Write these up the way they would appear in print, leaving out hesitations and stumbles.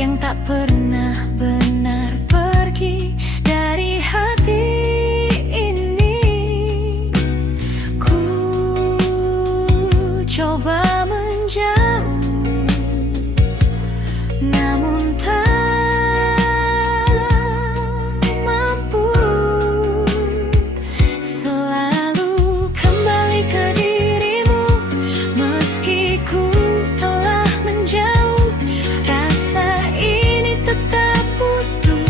yang tak pernah benar pergi dari hati ini. Ku coba menjauh, namun tak mampu. Selalu kembali ke dirimu, meski ku telah menjauh. Rasa ini tetap utuh,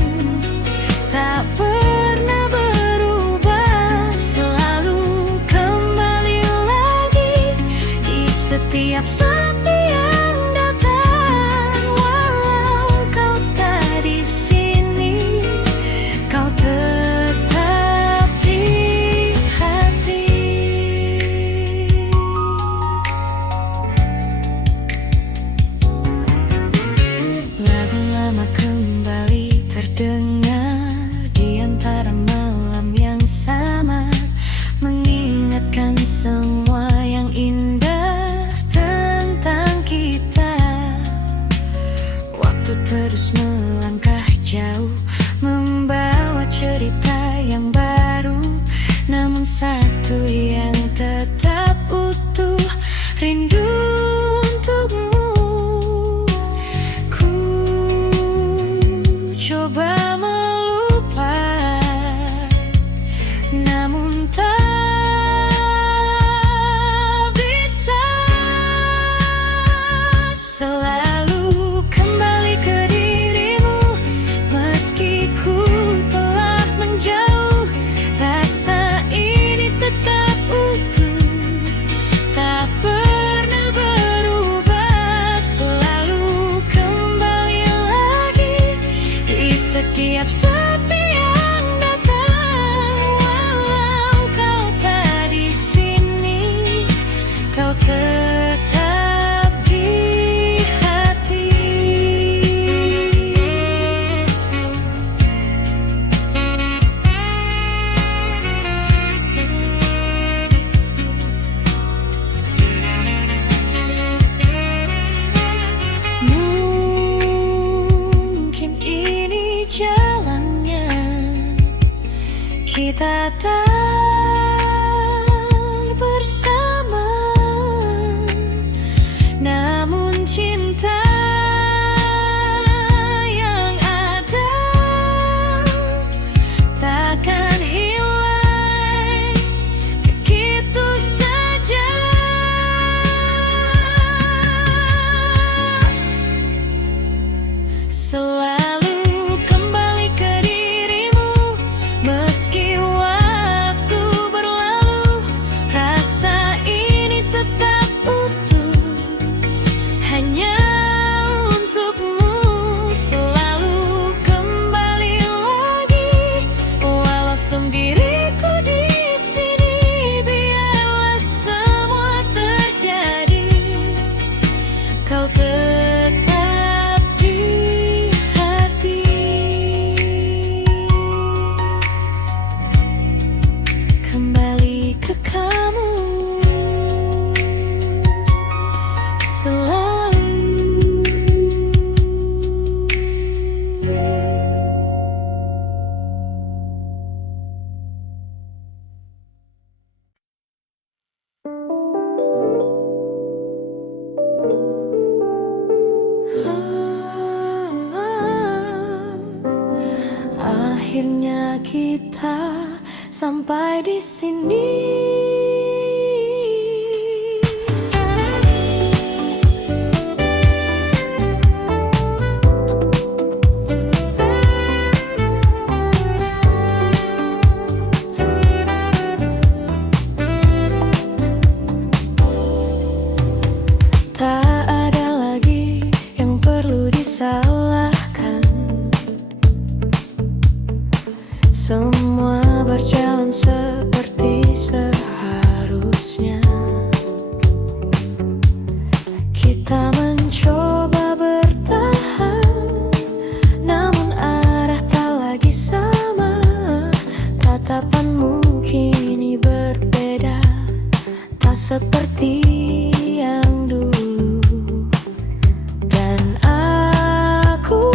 tak pernah berubah. Selalu kembali lagi di setiap sepi yang datang. Walau kau tak di sini, kau tetap di hati. Lagu lama kembali terdengar di antara malam yang samar, mengingatkan semua yang indah tentang kita. Waktu terus melangkah jauh, membawa cerita yang baru, namun satu yang tetap utuh, rindu untukmu. Ku coba melupakan, namun tak bisa. Selalu kembali ke dirimu, meski ku telah menjauh. Rasa ini tetap utuh, tak pernah berubah. Selalu kembali lagi di setiap sepi yang datang. Walau kau tak di sini, kau tetap di hati. Mungkin ini jalannya, kita tak bersama, namun cinta yang ada takkan hilang begitu saja. Selalu kembali ke dirimu, meski waktu berlalu. Rasa ini tetap utuh, hanya untukmu. Selalu kembali lagi, walau sendiriku di sini. Biarlah semua terjadi, kau tetap di hati. Kembali ke kamu selalu. Akhirnya kita sampai di sini. Tak ada lagi yang perlu disalahkan. Semua berjalan seperti seharusnya. Kita mencoba bertahan, namun arah tak lagi sama. Tatapanmu kini berbeda, tak seperti yang dulu. Dan aku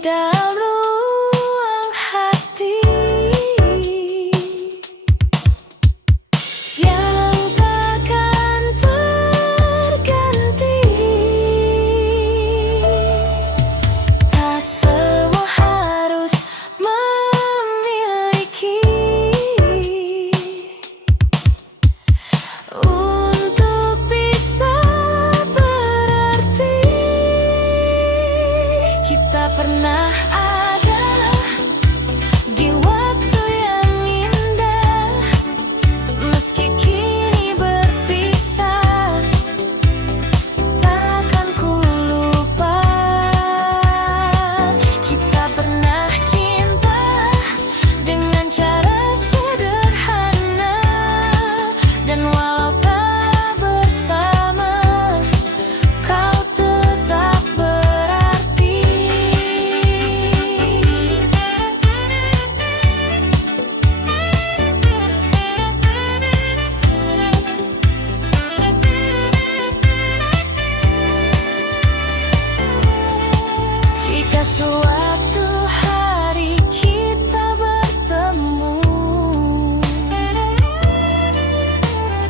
dalam ruang hati yang takkan terganti. Tak semua harus memiliki untuk bisa berarti. Kita pernah ada di waktu yang indah, meski kini berpisah, takkan ku lupa. Kita pernah cinta dengan cara sederhana, dan walau tak bersama, kau tetap berarti. Jika suatu hari kita bertemu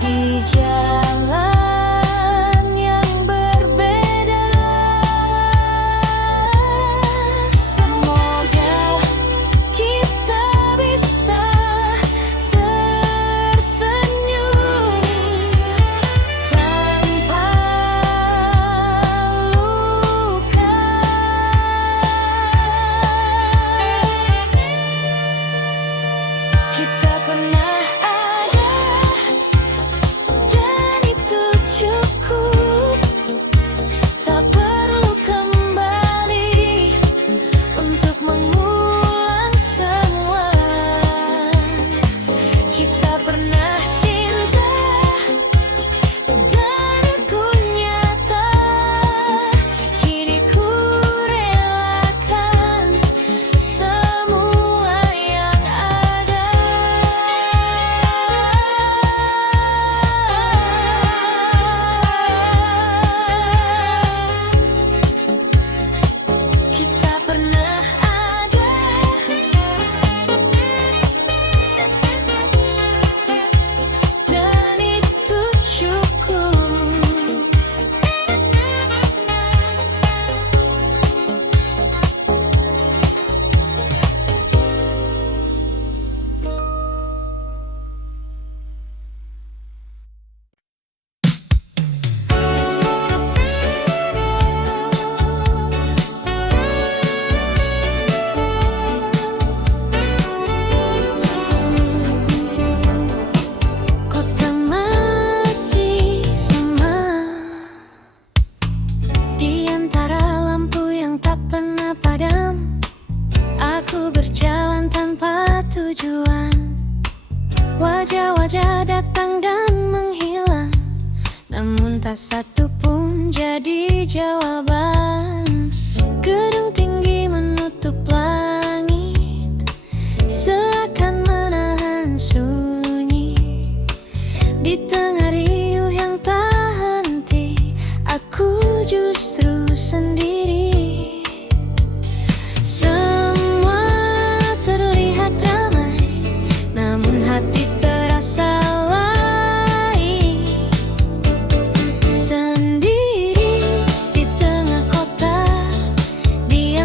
di jalan yang berbeda, semoga kita bisa tersenyum tanpa luka. Kita pernah ada, dan itu cukup. Tak perlu kembali untuk mengulang semua. Kita pernah cinta, dan itu nyata. Kini ku relakan semua yang ada. Kita pernah ada, dan itu cukup. Kota masih sama, di antara lampu yang tak pernah padam. Aku berjalan tanpa tujuan, wajah-wajah datang dan menghilang, namun tak satu pun jadi jawaban. Gedung tinggi menutup langit, seakan menahan sunyi. Di tengah riuh yang tak henti, aku justru sendiri. Semua terlihat ramai, namun hati terasa lain. Sendiri di tengah kota, di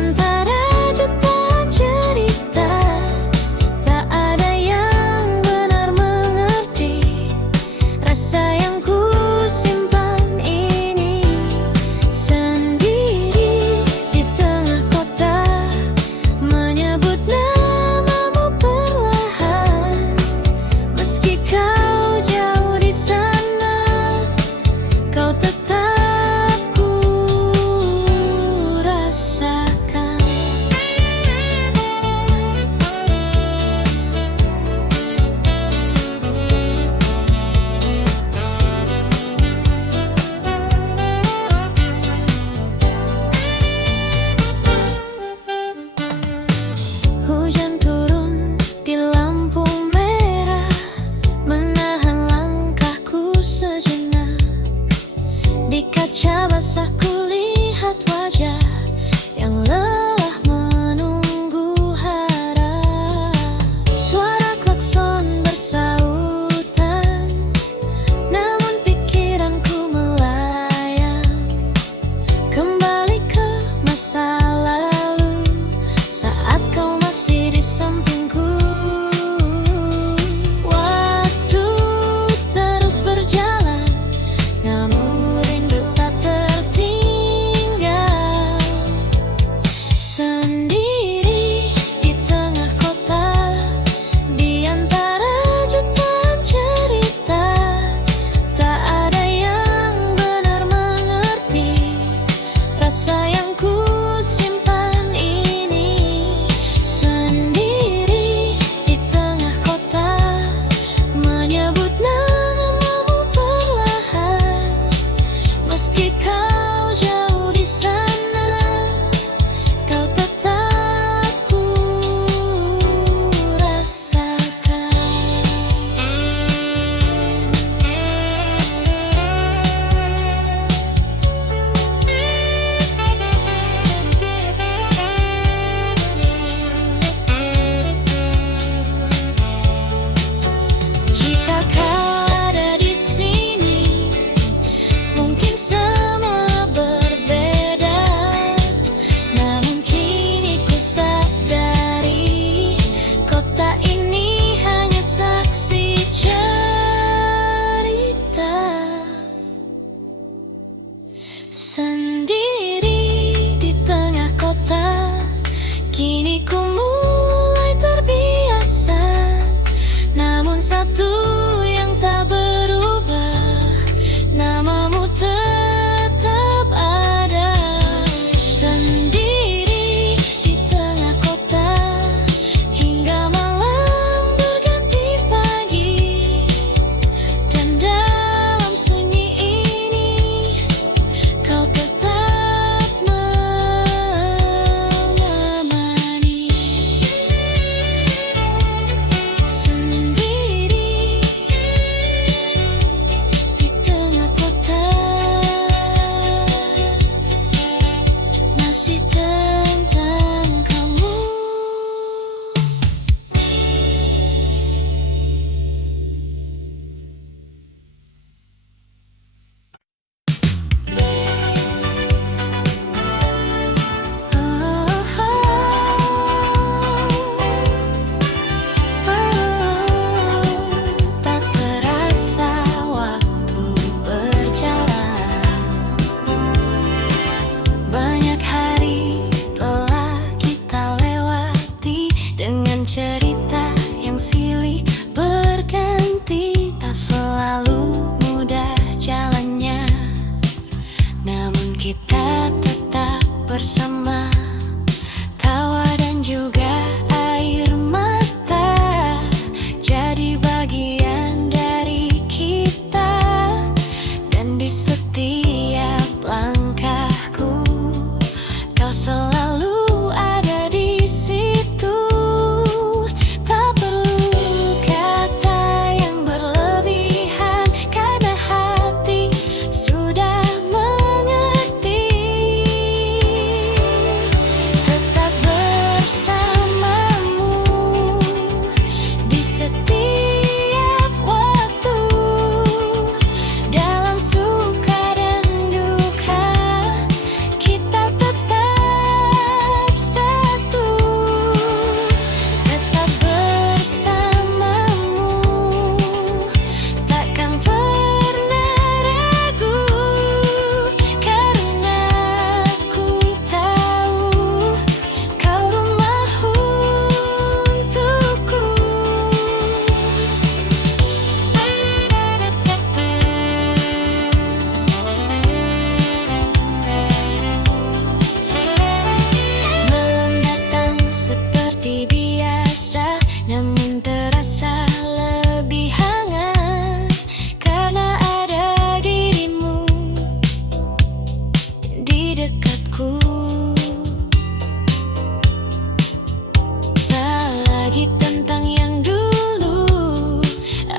lagi tentang yang dulu,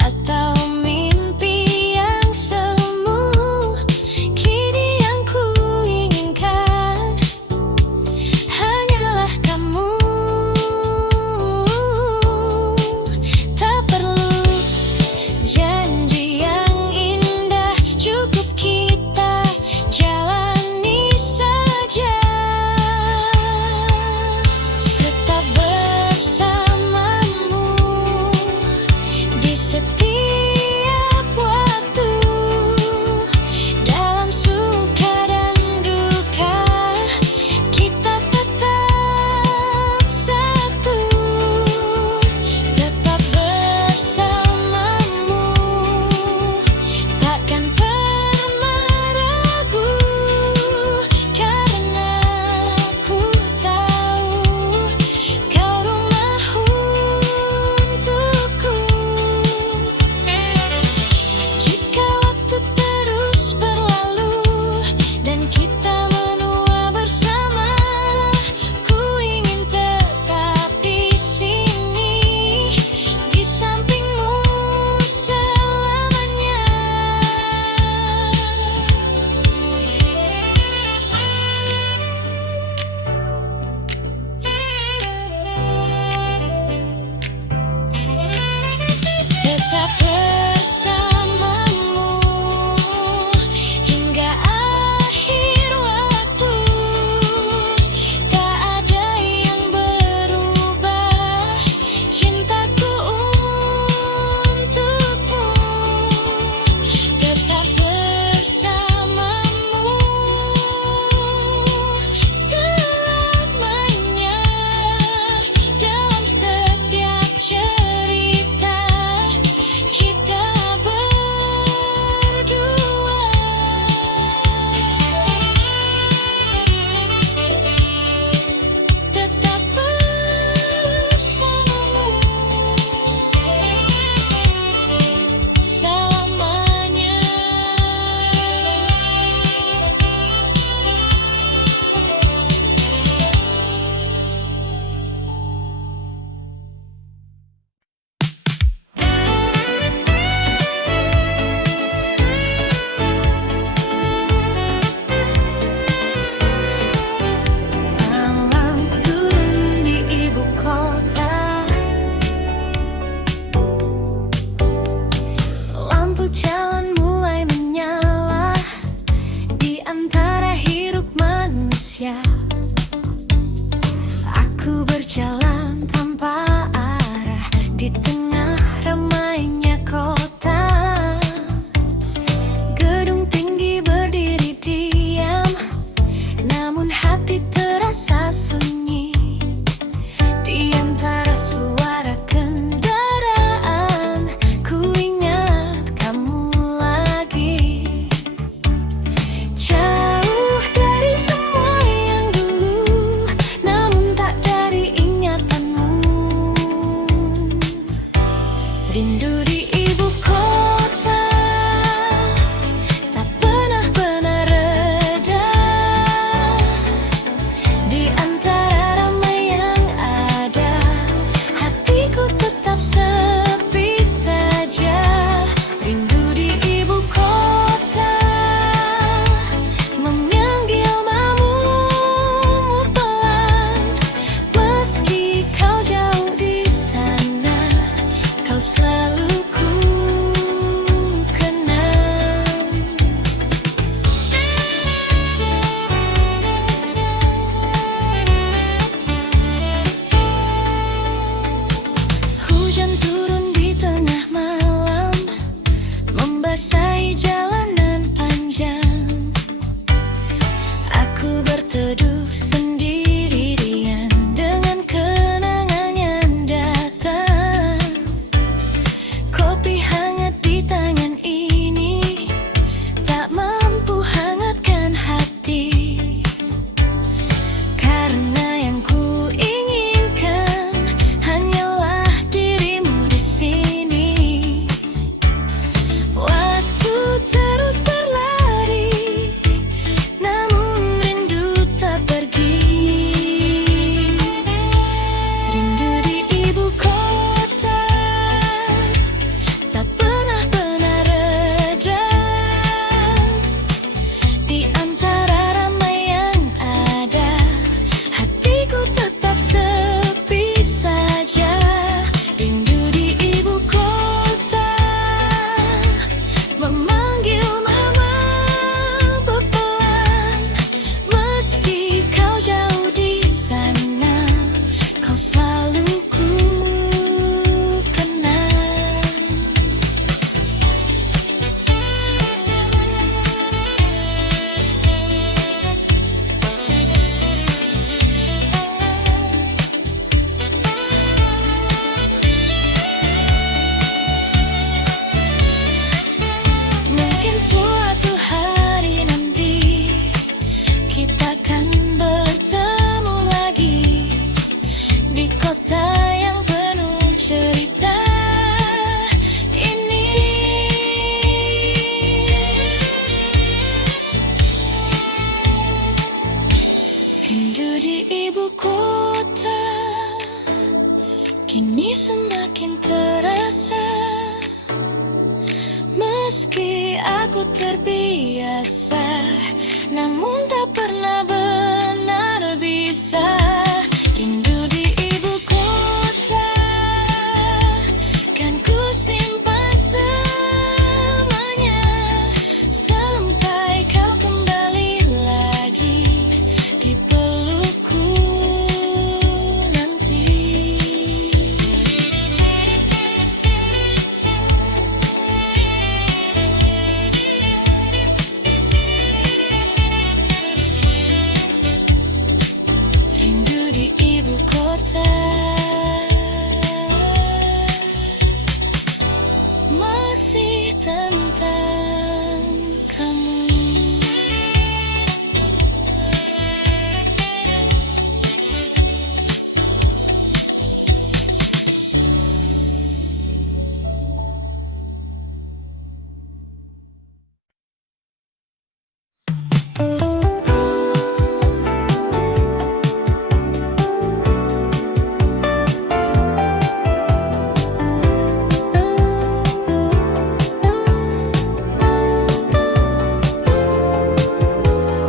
atau mimpi yang semu. Kini yang ku inginkan hanyalah kamu. Tak perlu janji yang indah, cukup kita jalani saja. Tetap bersama kini semakin terasa. Meski aku terbiasa, namun tak pernah benar bisa. Rindu di ibu kota, kan ku simpan semuanya sampai kau kembali lagi di pelukku nanti. Rindu di ibu kota, masih tentang kamu.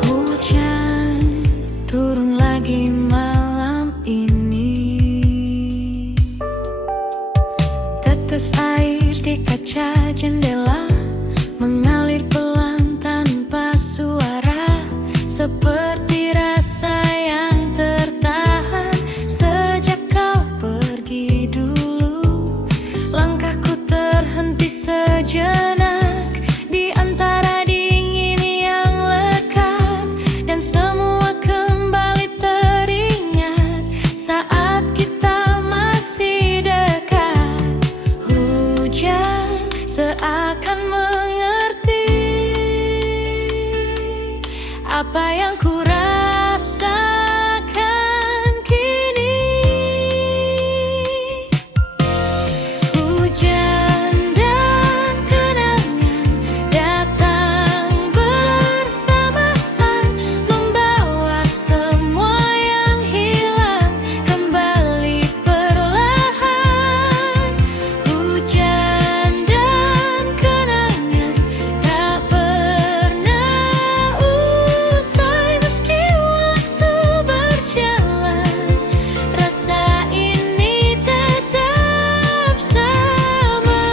Hujan turun lagi malam ini. Tetes air di kaca jendela mengalir pelan tanpa suara, seperti rasa yang tertahan sejak kau pergi dulu. Langkahku terhenti sejenak di antara dingin yang lekat, dan semua kembali teringat saat kita masih dekat. Hujan seakan mengerti apa yang ku rasakan kini. Hujan dan kenangan datang bersamaan, membawa semua yang hilang kembali perlahan. Hujan dan kenangan tak pernah usai meski waktu berjalan. Rasa ini tetap sama.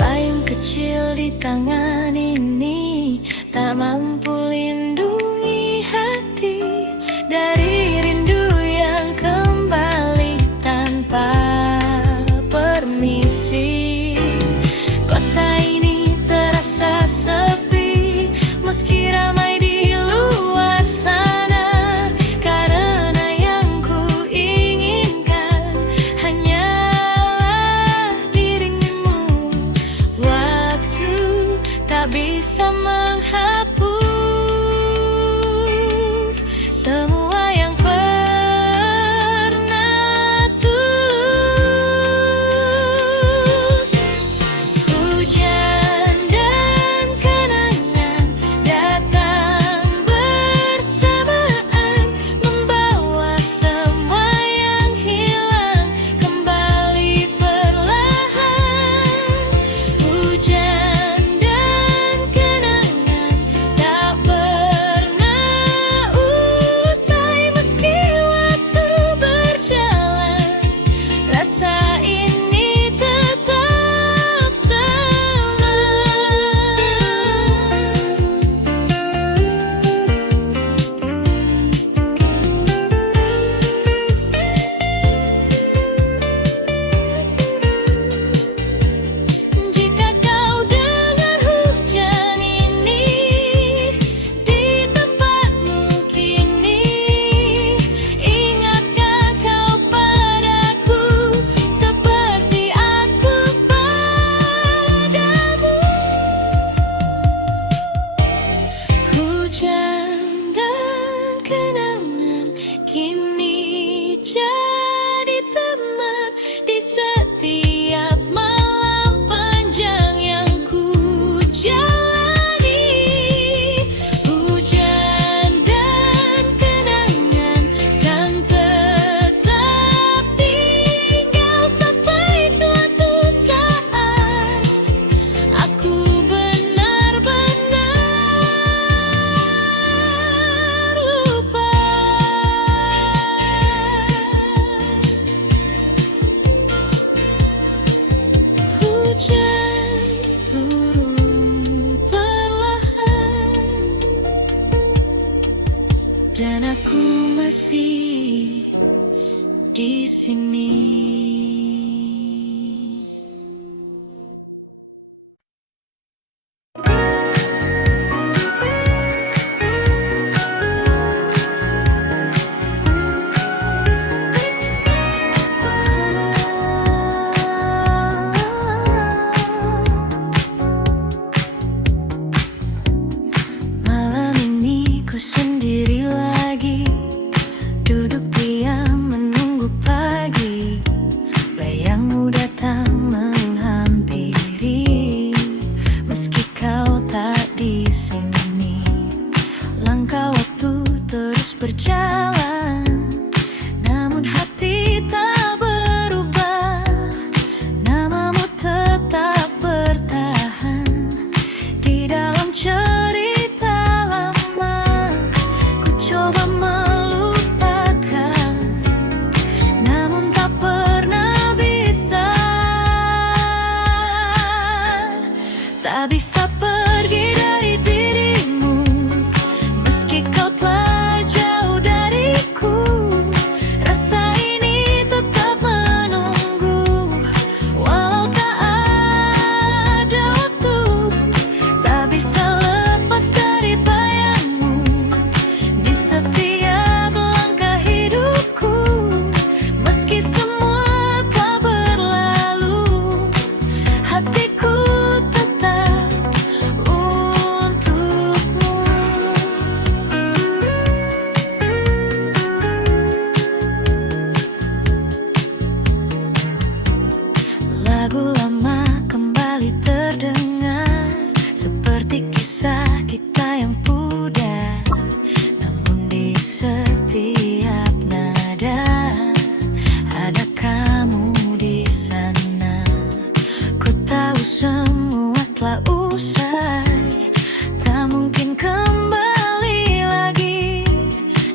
Payung kecil di tangan ini tak mampu lindungi hati dari rindu yang kembali tanpa permisi. Kota ini terasa sepi meski ramai di luar sana, karena yang ku inginkan hanyalah dirimu. Waktu tak bisa menghapus aku masih di sini. Malam ini ku sendiri lagi, duduk diam menunggu pagi. Bayangmu datang menghampiri, meski kau tak di sini. Langkah waktu terus berjalan, namun hati tak berubah. Namamu tetap bertahan di dalam cerita lama. Ku coba melupakan, namun tak pernah bisa. Tak bisa pergi dari dirimu, meski kau telah jauh dariku. Rasa ini tetap menunggu, walau tak ada waktu. Tak bisa lepas dari bayangmu di setiap langkah hidupku. Meski semua telah berlalu, hatiku tetap untukmu. Lagu lama kembali terdengar, seperti kisah kita yang pudar. Namun di setiap nada ada kamu di sana. Ku tahu semua telah usai, tak mungkin kembali lagi.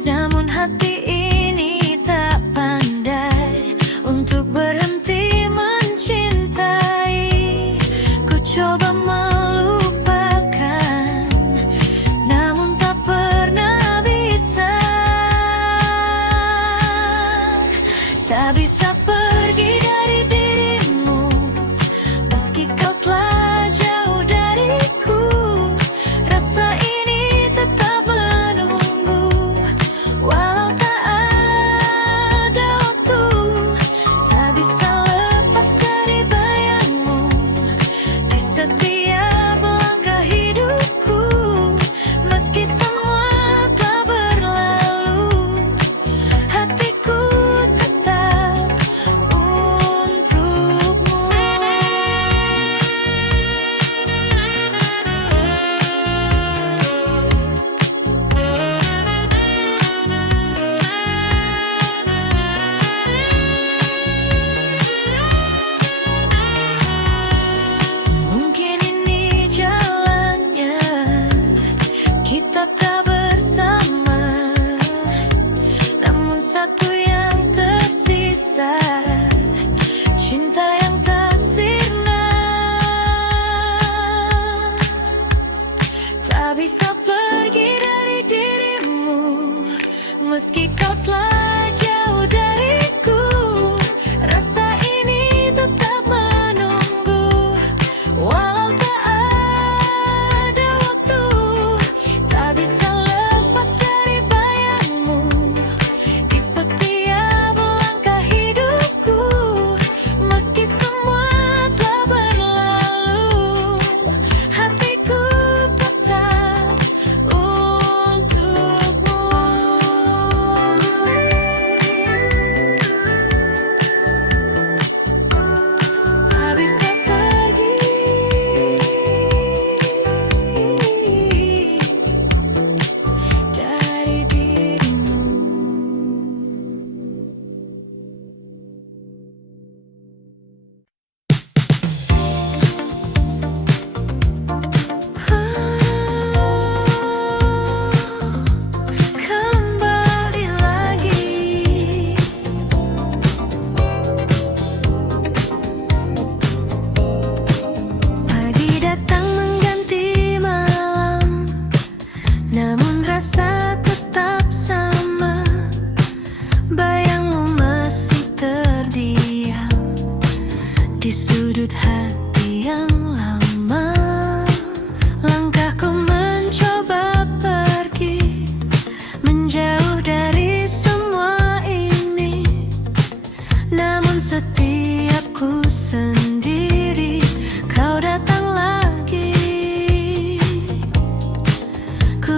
Namun hati ini tak pandai untuk berhenti mencintai. Ku coba melupakan, namun tak pernah bisa. Tak bisa pergi dari dirimu, meski kau telah jauh dariku. Rasa ini tetap menunggu, walau tak ada waktu. Tak bisa lepas dari bayangmu di setiap langkah hidupku. Meski semua telah berlalu, hatiku tetap untukmu. Mungkin ini jalannya, kita tak bersama. Namun satu yang tersisa, cinta yang tak sirna. Tak bisa pergi dari dirimu, meski kau telah jauh dariku. Rasa ini tetap menunggu, walau tak ada waktu. Tak bisa lepas dari bayangmu di setiap langkah hidupku. Meski semua telah berlalu, hatiku tetap untukmu.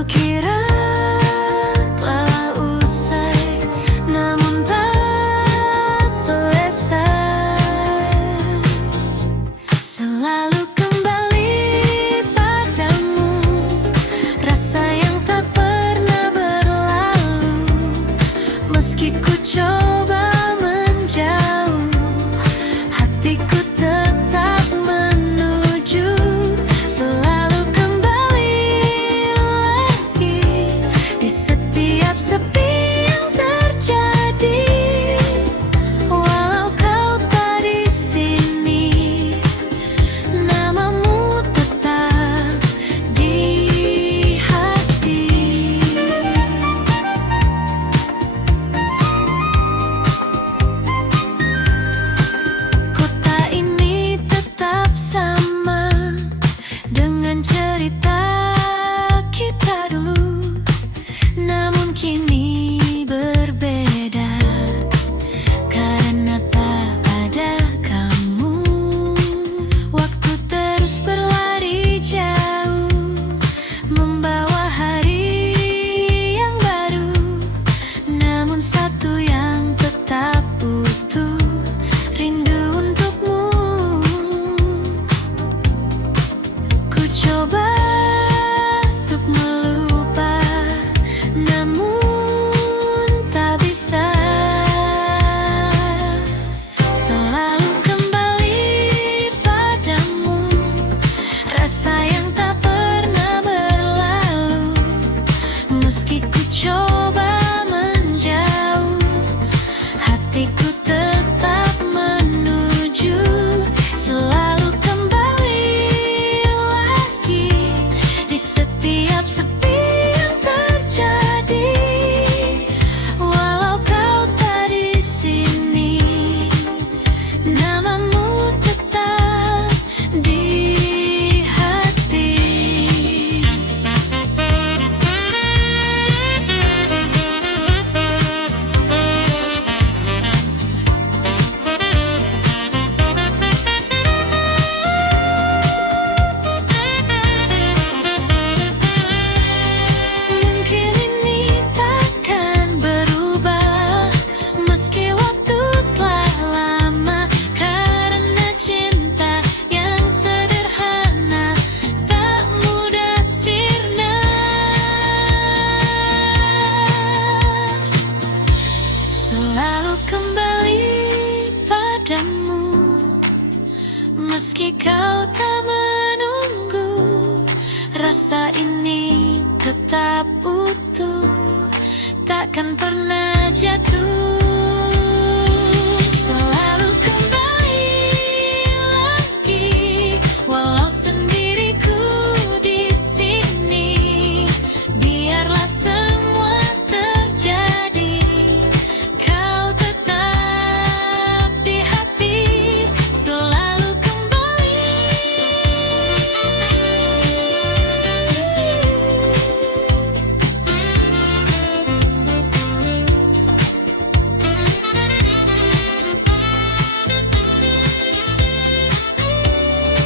Kukira telah usai, namun tak selesai. Selalu kembali padamu, rasa yang tak pernah berlalu. Meski ku coba menjauh, hatiku tetap menuju. Selalu kembali lagi di setiap sepi yang terjadi. Walau kau tak di sini, namamu tetap di hati. Kota ini tetap sama dengan cerita kita dulu, namun kini berbeda karena tak ada kamu. Waktu terus berlari jauh, membawa hari yang baru, namun satu yang tetap utuh, rindu untukmu. Ku coba untuk melupa, namun tak bisa. Selalu kembali padamu, rasa yang tak pernah berlalu. Meski ku coba menjauh, hatiku tetap menuju. Selalu kembali lagi di setiap sepi yang terjadi. Walau kau tak di sini, namamu tetap di hati. Mungkin ini takkan berubah, meski waktu telah lama, karena cinta yang sederhana tak mudah sirna. Selalu kembali padamu, meski kau tak menunggu, rasa ini tetap utuh, takkan pernah jatuh. Selalu kembali lagi, walau sendiriku di sini. Biarlah semua terjadi, kau tetap di hati. Selalu kembali.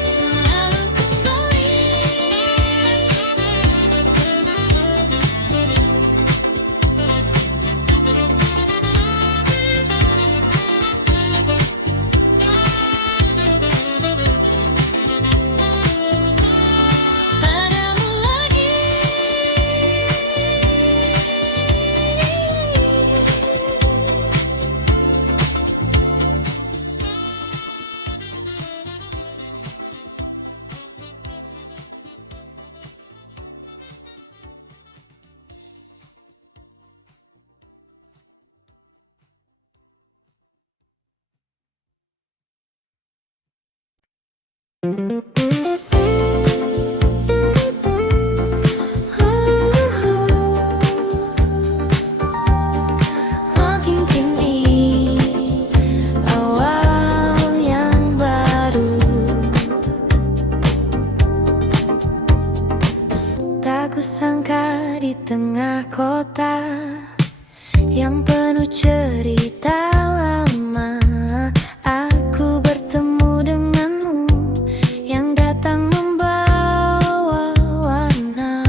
Selalu kembali. Padamu lagi. Makin kini awal yang baru, tak kusangka di tengah kota yang penuh cerita lama, aku bertemu denganmu yang datang membawa warna.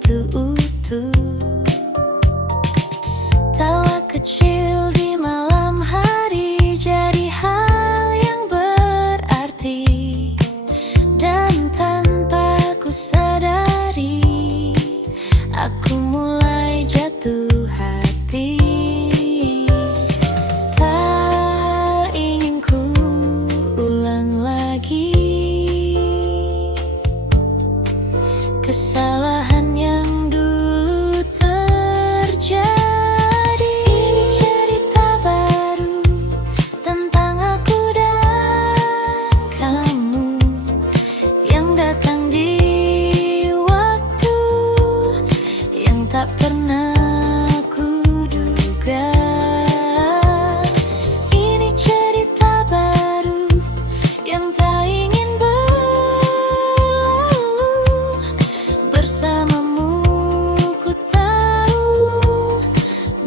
itu utuh. Tawa kecil di malam hari jadi hal yang berarti, dan tanpa ku sadari aku mulai jatuh hati. Tak ingin ku ulang lagi kesalahan yang dulu terjadi. Ini cerita baru tentang aku dan kamu yang datang di waktu yang tak pernah kuduga. Ini cerita baru yang tak ingin berlalu. Bersamamu ku tahu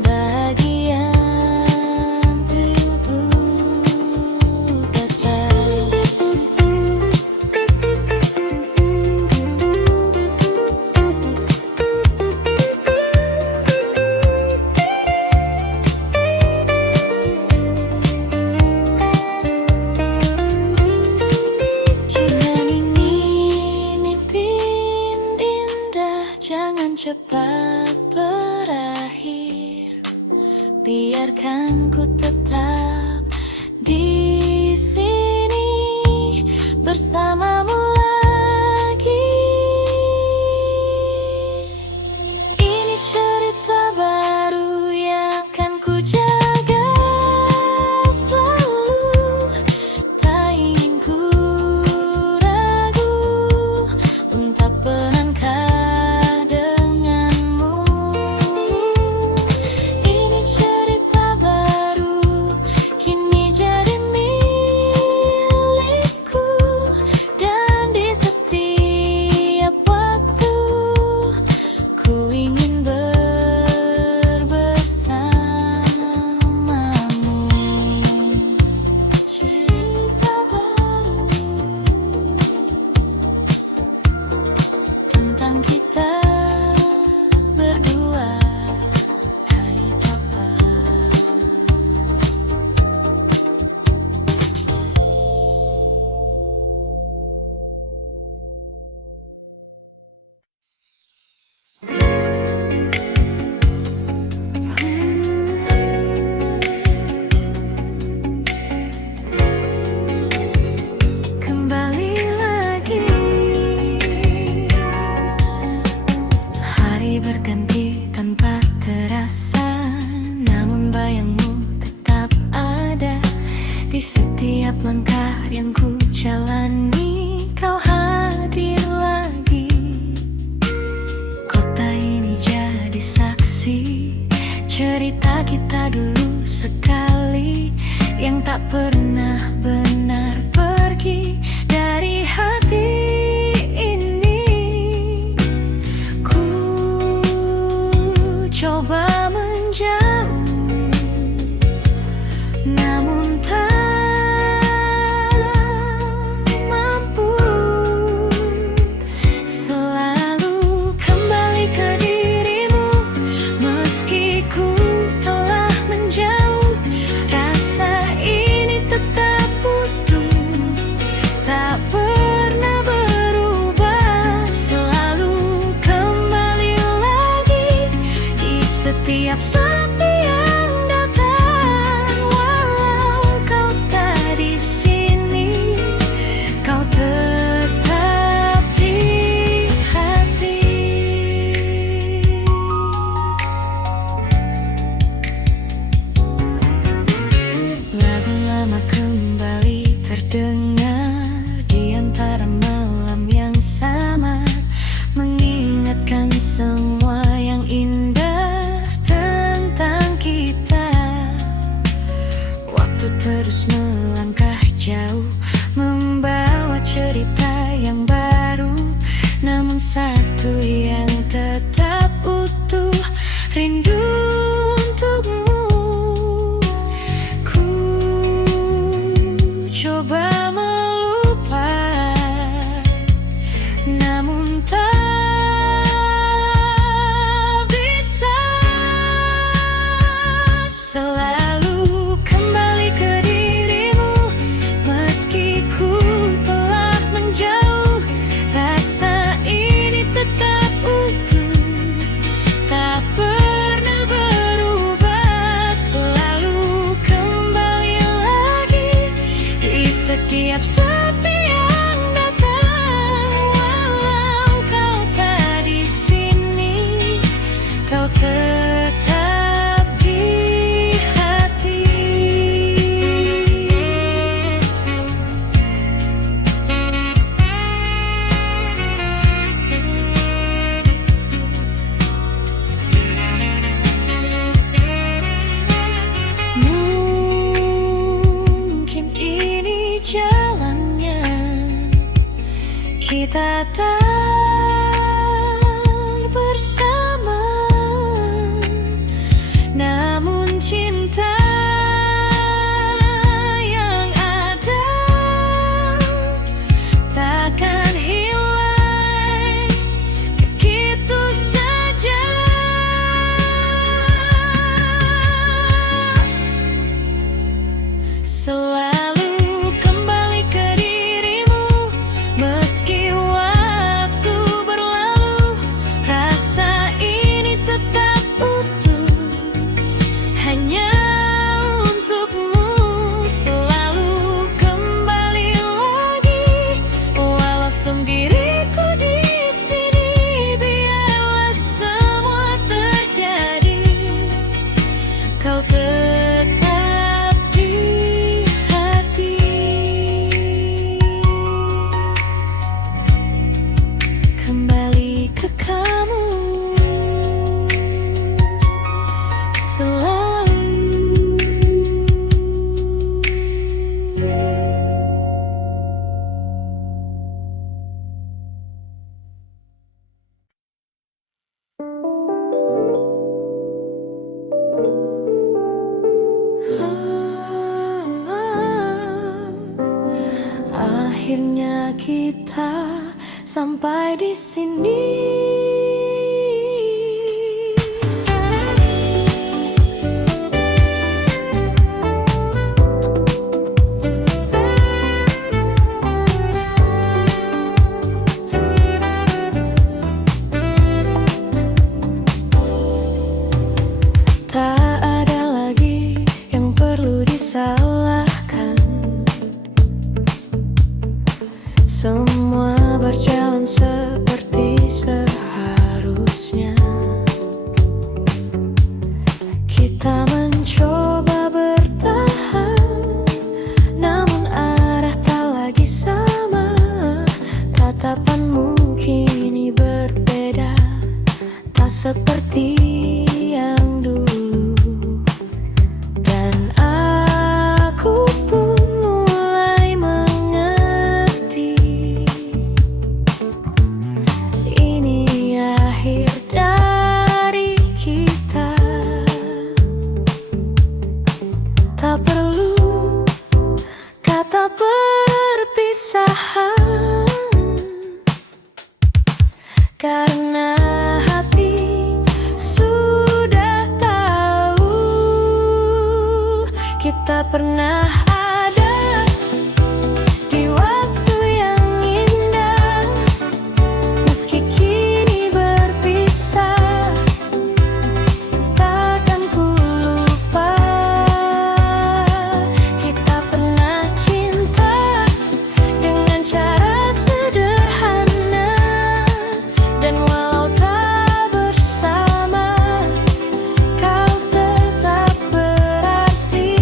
bahagian tubuh kata. Jika ini mimpi indah, jangan cepat berakhir. Biarkan ku tetap di sini bersamamu lagi. Ini cerita baru yang akan ku jaga selalu. Tak ingin ku ragu untuk melangkah denganmu. Ini cerita baru kini jadi milikku, dan di setiap waktu ku ingin bersamamu. Cerita baru tentang kita berdua. Hai Papa. Kembali lagi, hari berganti tanpa terasa, namun bayangmu tetap ada di setiap langkah yang ku jalani. Kau hadir lagi, kota ini jadi saksi cerita kita dulu sekali yang tak pernah benar pergi dari hati ini. Ku coba menjauh, namun tak mampu. Selalu kembali ke dirimu meski ku telah menjauh. Rasa ini tetap utuh, tak pernah berubah. Selalu kembali lagi di setiap sepi yang datang. Walau kau tak di sini, kau tetap di hati. Lagu lama kembali terdengar di antara malam yang samar, mengingatkan semua yang indah tentang kita. Waktu terus melangkah jauh, membawa cerita yang baru, namun satu yang tetap utuh, rindu untukmu. Ku coba melupa, namun tak kita tak bersama, namun cinta yang ada takkan hilang begitu saja. Selalu kembali ke dirimu, meski waktu berlalu, rasa ini tetap utuh, hanya untukmu. Selalu kembali lagi, walau sendiriku di sini, biarlah semua terjadi, kau tetap di hati. Kembali ke kamu selalu. Akhirnya kita sampai di sini. Tak ada lagi yang perlu disalahkan. Semua berjalan seperti seharusnya. Kita mencoba bertahan, namun arah tak lagi sama. Tatapanmu kini berbeda, tak seperti yang dulu. Dan aku pun mulai mengerti, ini akhir dari kita. Tak perlu kata perpisahan, karena hati sudah tahu kita pernah ada di waktu yang indah. Meski kini berpisah, takkan ku lupa kita pernah cinta dengan cara sederhana. Dan walau tak bersama, kau tetap berarti.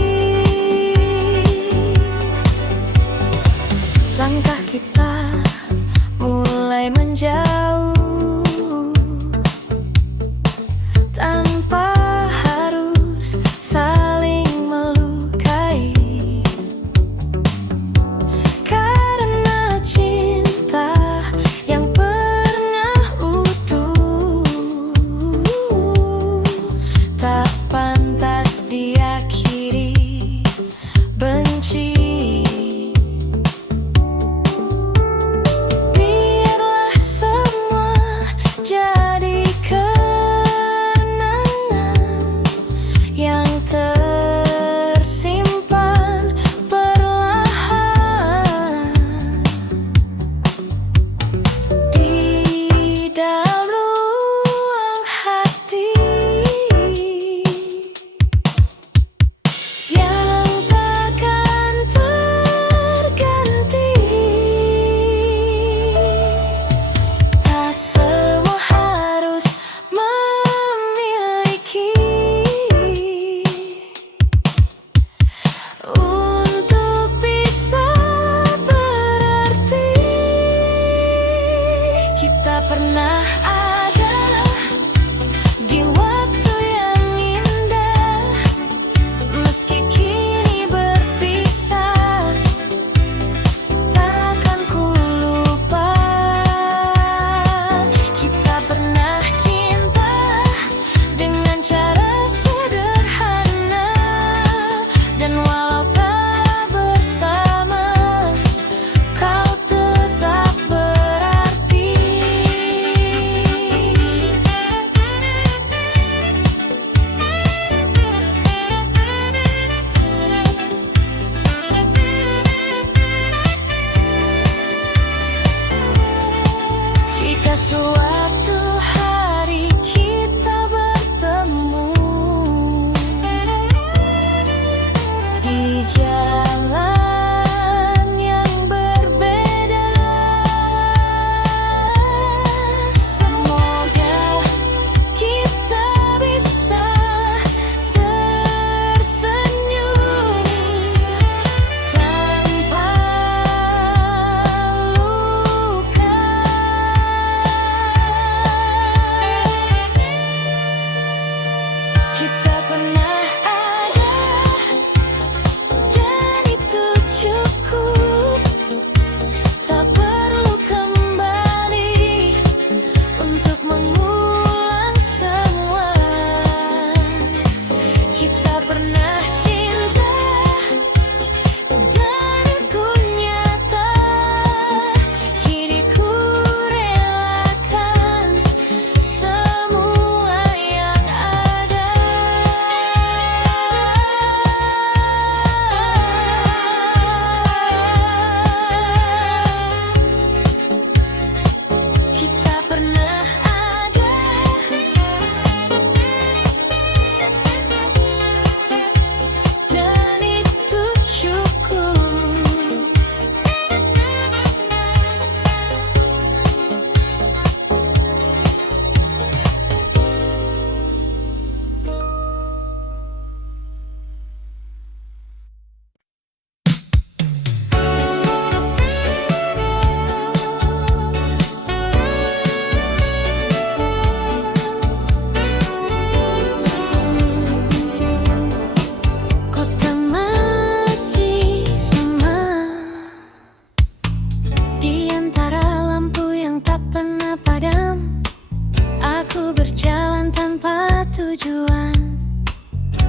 tujuan.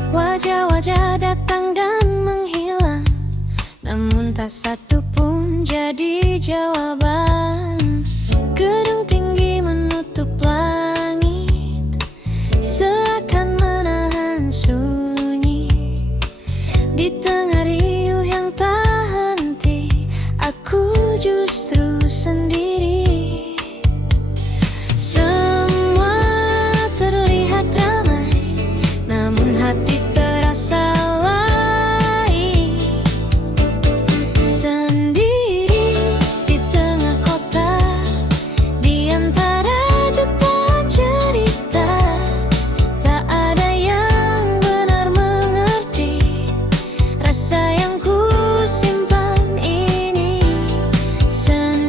Wajah-wajah datang dan menghilang, namun tak satu pun jadi jawaban. Gedung tinggi menutup langit, seakan menahan sunyi. Di tengah riuh yang tak henti, aku justru sendiri. Semua terlihat ramai, namun hati terasa lain. Sendiri di tengah kota, di antara jutaan cerita, tak ada yang benar mengerti rasa yang ku simpan ini. Sendiri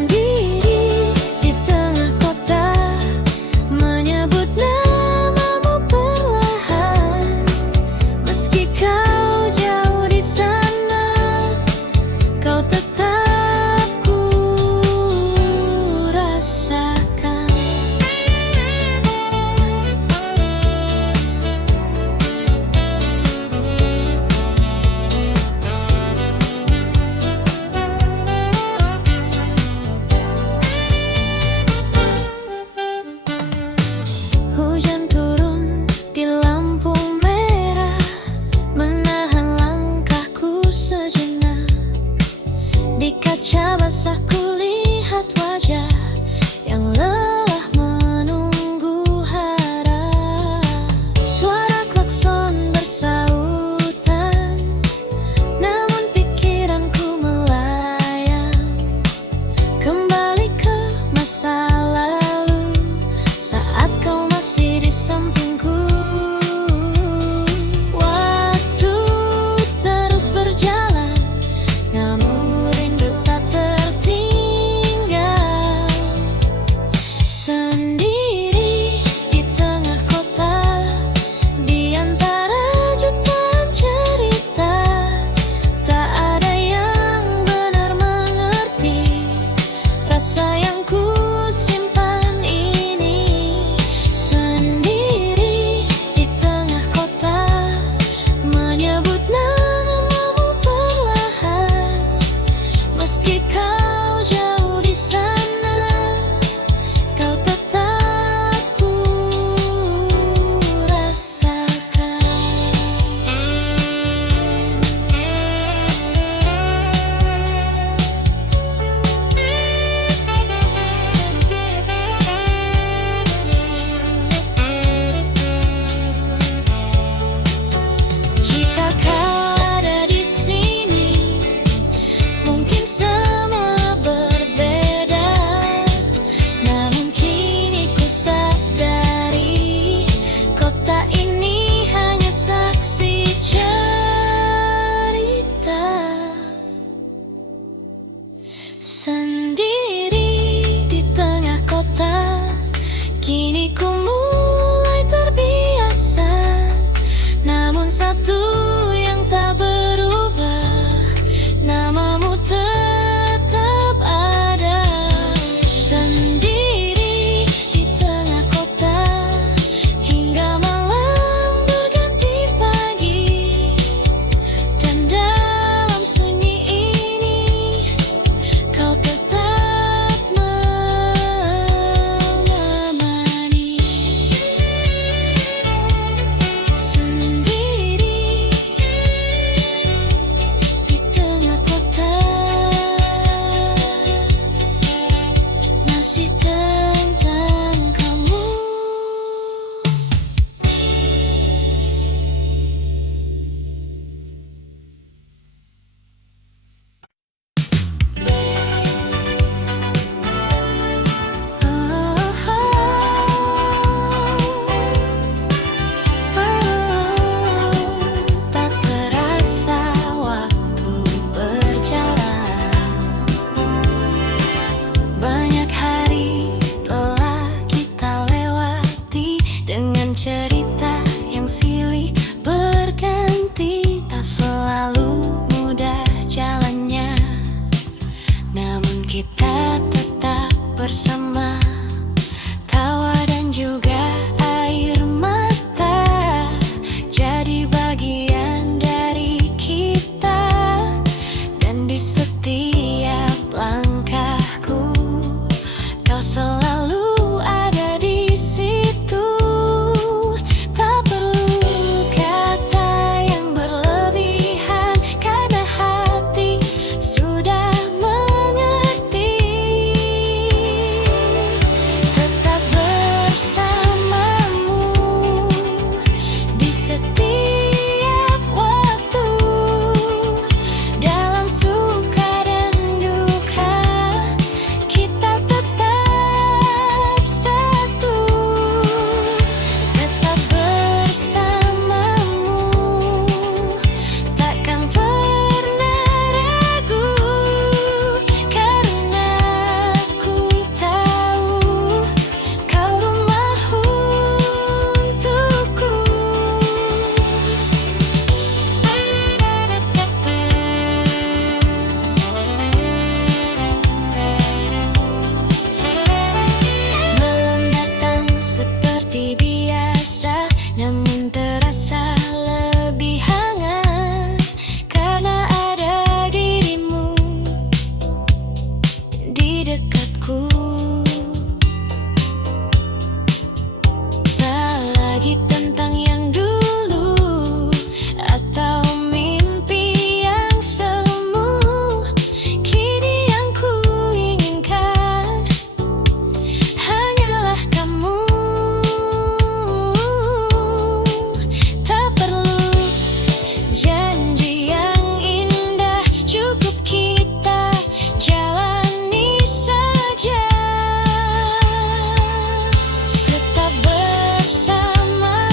lagi tentang yang dulu, atau mimpi yang semu. Kini yang ku inginkan hanyalah kamu. Tak perlu janji yang indah, cukup kita jalani saja. Tetap bersama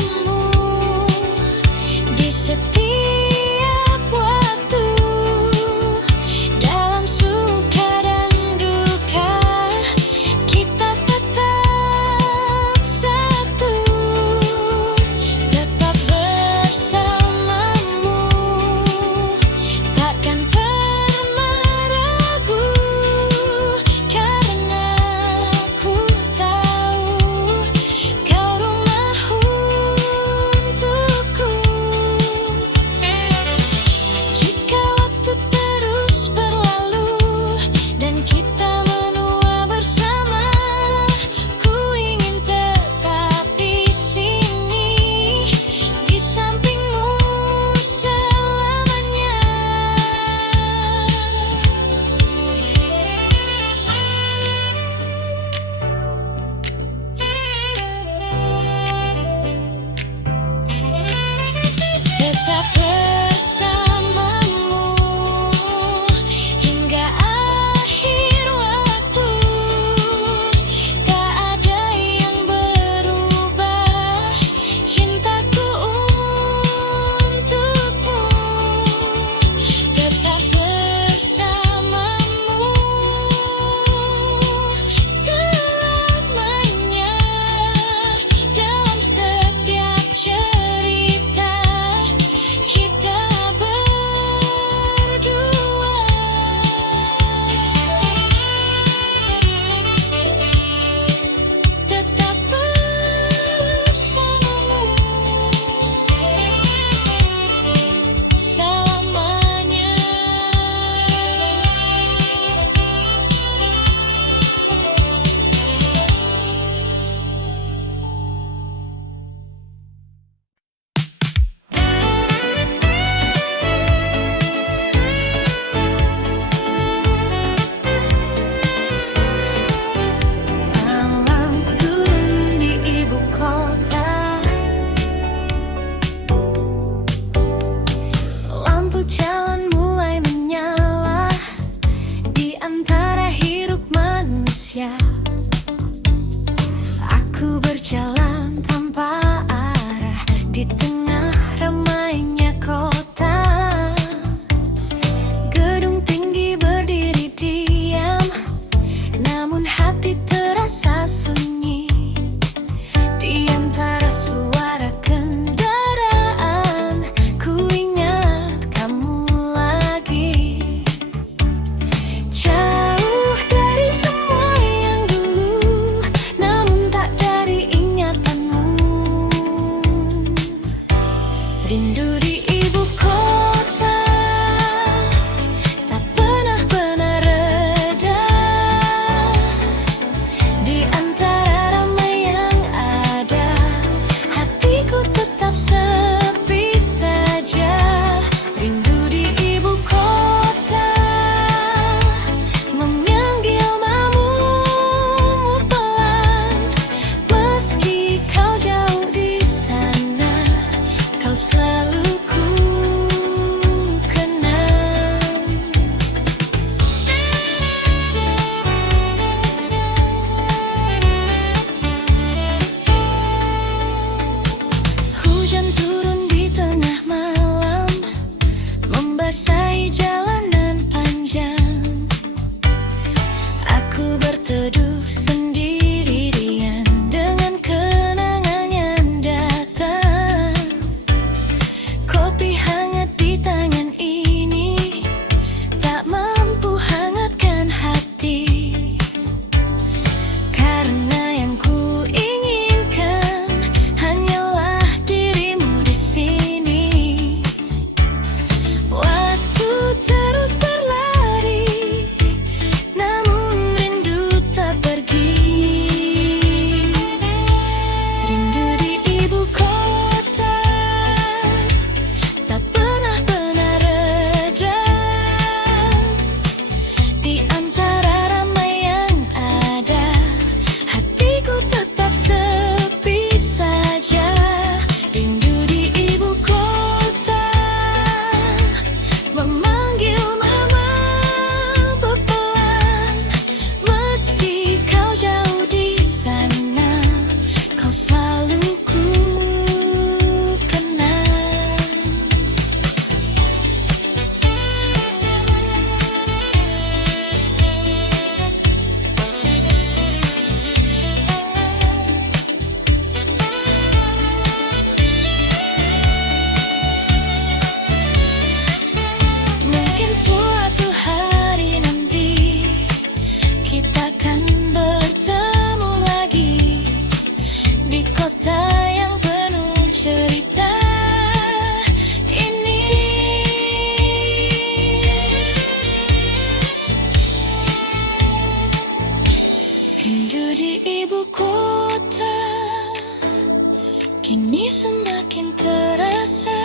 semakin terasa,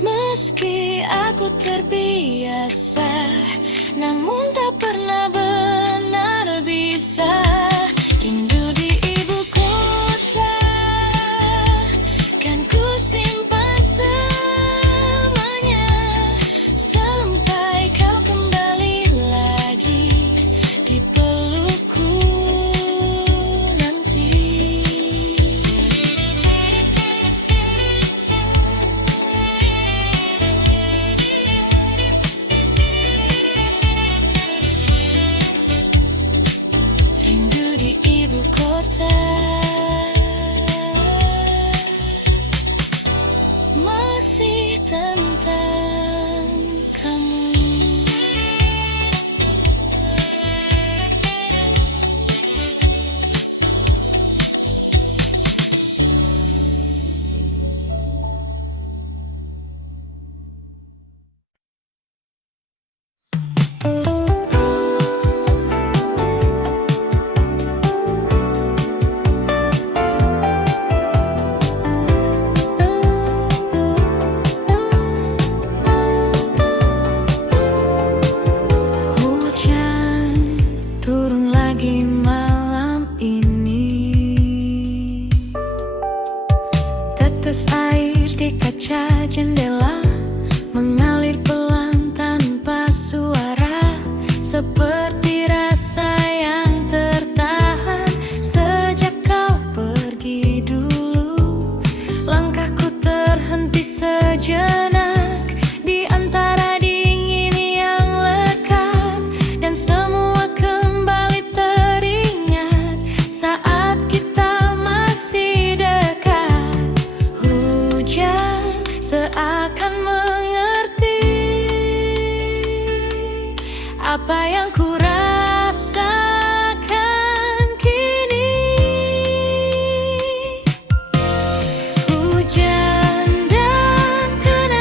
meski aku terbiasa, namun tak pernah benar bisa. Rindu di ibu kota kan ku simpan selamanya, sampai kau kembali lagi di pelukku nanti. Rindu di ibu kota masih tentang kamu. Hujan turun lagi malam ini, tetes air di kaca jendela mengalir pelan tanpa suara, seperti rasa yang tertahan sejak kau pergi dulu. Langkahku terhenti sejenak di antara dingin yang lekat, dan semua kembali teringat saat kita masih dekat. Hujan seakan mengerti apa yang ku rasakan kini. Hujan dan kenangan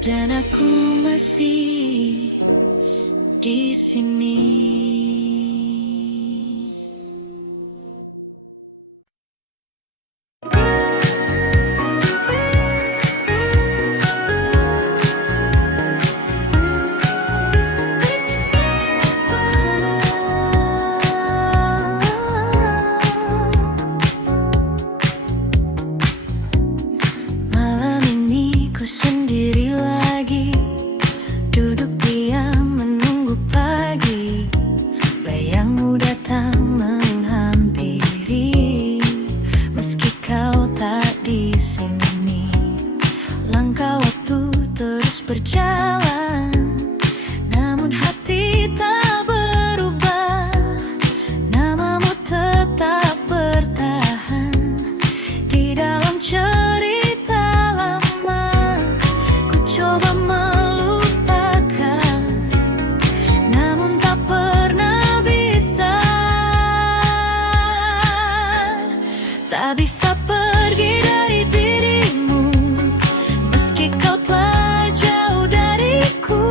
dan aku masih di sini. Malam ini ku sendiri lagi, duduk diam menunggu pagi. Bayangmu datang menghampiri, meski kau tak di sini. Langkah waktu terus berjalan, namun hati tak berubah. Namamu tetap bertahan di dalam cerita lama. Ku coba melupakan, namun tak pernah bisa. Tak bisa pergi dari dirimu, meski kau telah jauh dariku.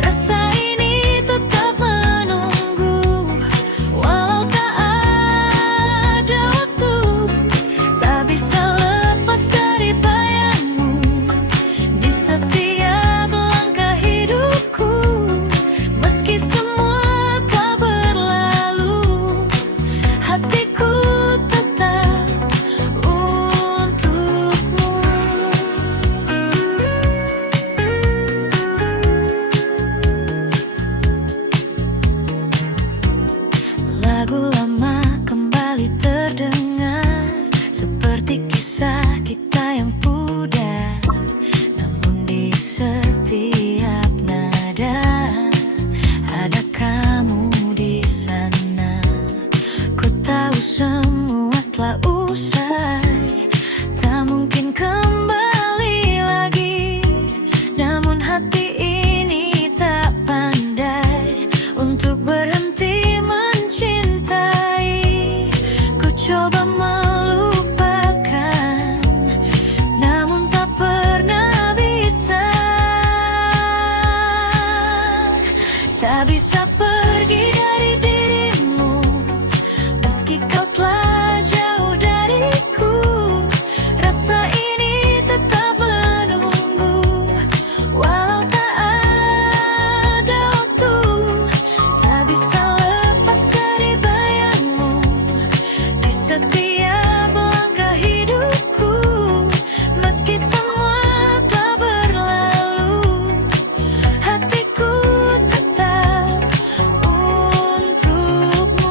Rasa ini tetap menunggu, walau tak ada waktu. Tak bisa lepas dari bayangmu di setiap langkah hidupku. Meski semua telah berlalu, hatiku tetap untukmu. Lagu lama kembali terdengar, seperti kisah kita yang pudar. Namun di setiap nada ada kamu di sana. Ku tahu semua telah usai, tak mungkin kembali lagi. Namun hati ini tak pandai untuk berhenti mencintai. Ku coba melupakan, namun tak pernah bisa. Tak bisa pergi dari dirimu, meski kau telah jauh dariku. Rasa ini tetap menunggu, walau tak ada waktu. Tak bisa lepas dari bayangmu di setiap langkah hidupku. Meski semua telah berlalu, hatiku tetap untukmu.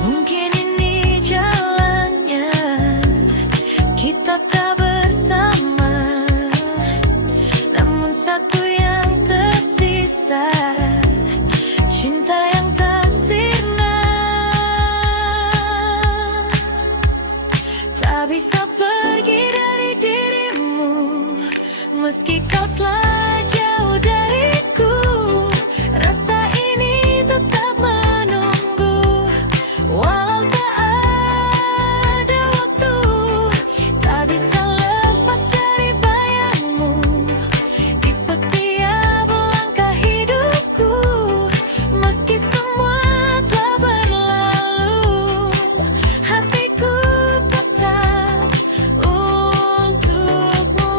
Mungkin ini jalannya, kita tak bersama. Namun satu yang tersisa, cinta yang tak sirna. Tak bisa pergi dari dirimu, meski kau telah jauh dariku. Rasa ini tetap menunggu, walau tak ada waktu. Tak bisa lepas dari bayangmu di setiap langkah hidupku. Meski semua telah berlalu, hatiku tetap untukmu.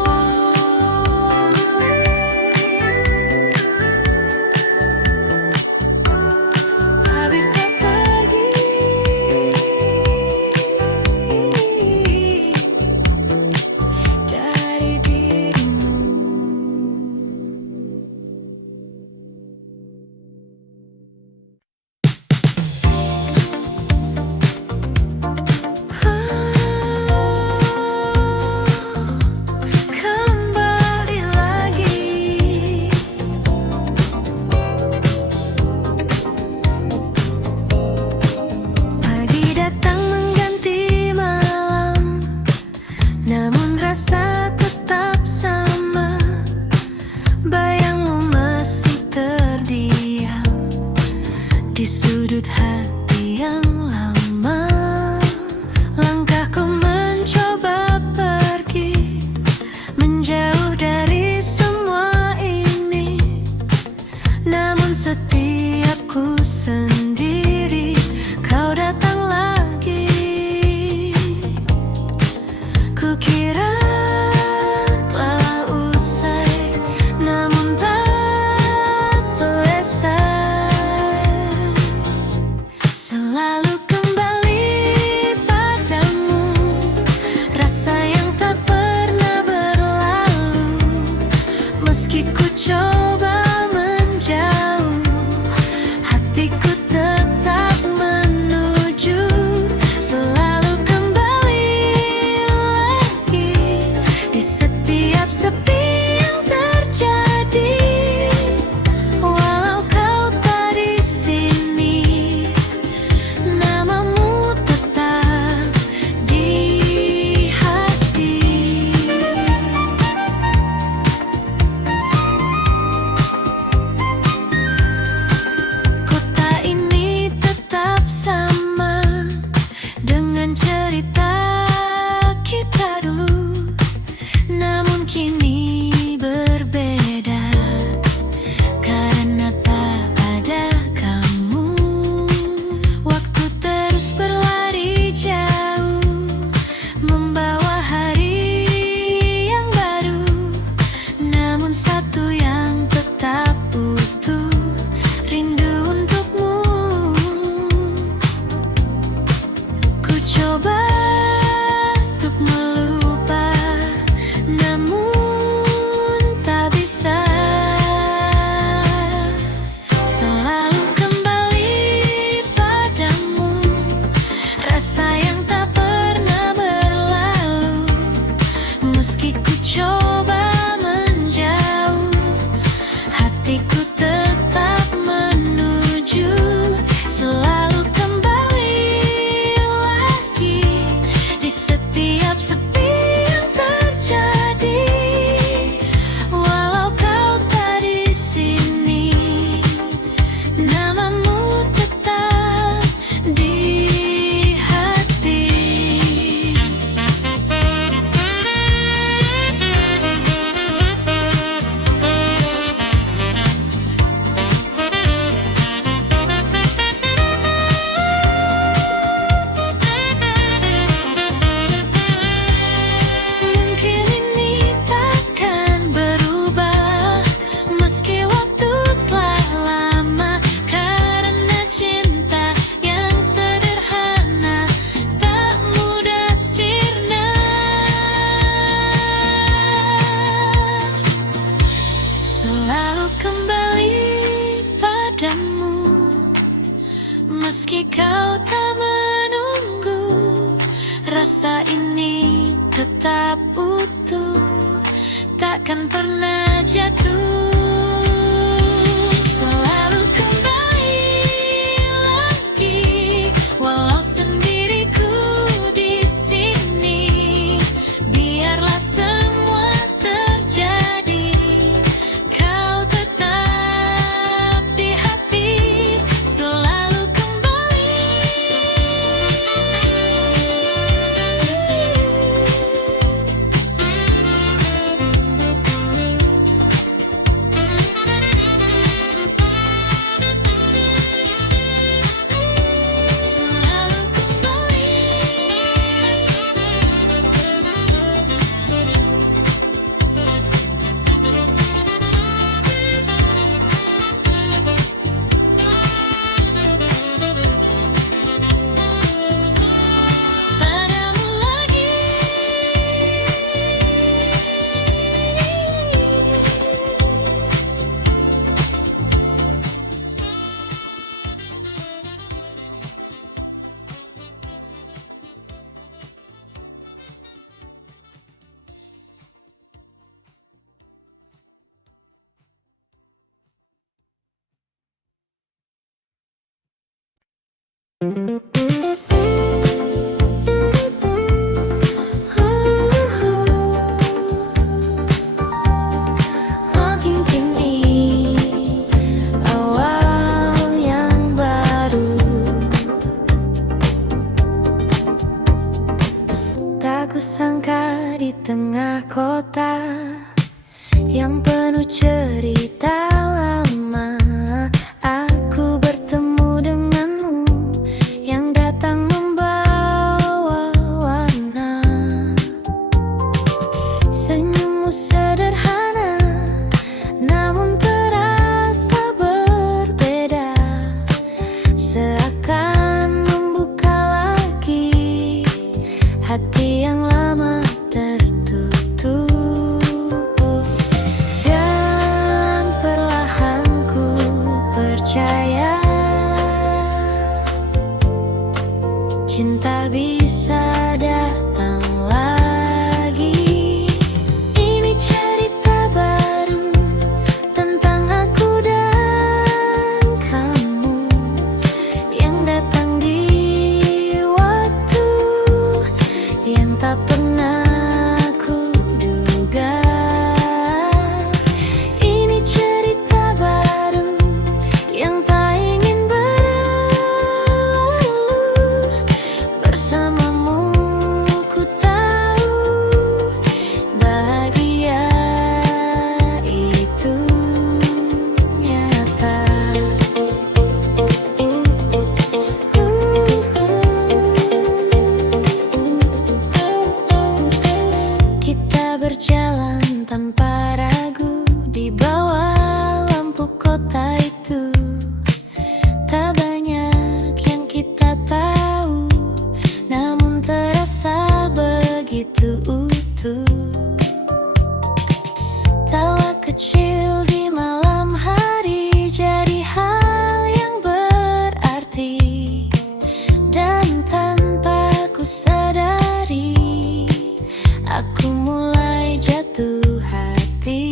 kini berbeda karena tak ada kamu. Waktu terus berlari jauh, membawa hari yang baru. Namun satu yang tetap utuh, rindu untukmu. Ku coba untuk melupa, namun tak bisa. Selalu kembali padamu, rasa yang tak pernah berlalu. Meski ku coba menjauh, hatiku tetap menuju. Selalu kembali lagi di setiap sepi yang terjadi. Walau kau tak di sini, namamu tetap di hati. Mungkin ini takkan berubah meski waktu telah lama, karena cinta yang sederhana tak mudah sirna. Selalu kembali padamu, meski kau tak menunggu. Rasa ini tetap utuh, takkan pernah jatuh. Selalu kembali lagi, walau sendiriku di sini. Biarlah semua terjadi, kau tetap di hati. Selalu kembali. Selalu kembali. Padamu lagi. Makin kini awal yang baru, tak kusangka di tengah kota yang penuh cerita lama, aku bertemu denganmu yang datang membawa warna. Senyummu sederhana, namun terasa berbeda, seakan membuka lagi hati yang lama tertutup. Dan tanpa ragu di bawah lampu kota itu. Tak banyak yang kita tahu, namun terasa begitu utuh. Tawa kecil di malam hari jadi hal yang berarti, dan tanpa ku sadari aku mulai jatuh hati.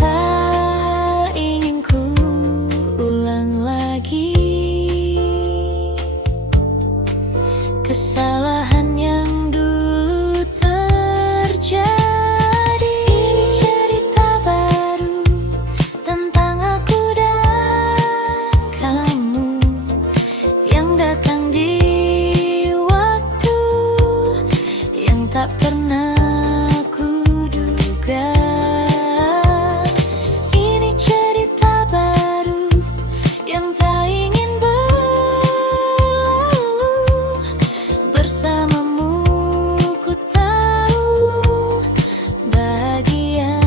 Tak ingin ku ulang lagi kesalahan yang dulu terjadi. Ini cerita baru tentang aku dan kamu yang datang di waktu yang tak pernah kuduga. Ini cerita baru yang tak ingin berlalu. Bersamamu ku tahu bahagian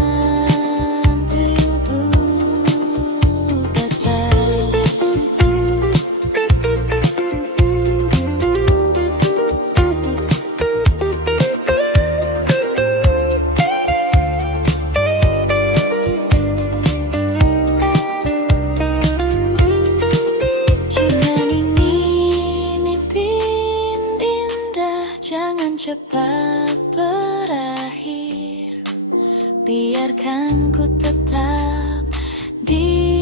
tubuh kata. Jika ini mimpi indah, jangan cepat berakhir. Biarkan ku tetap di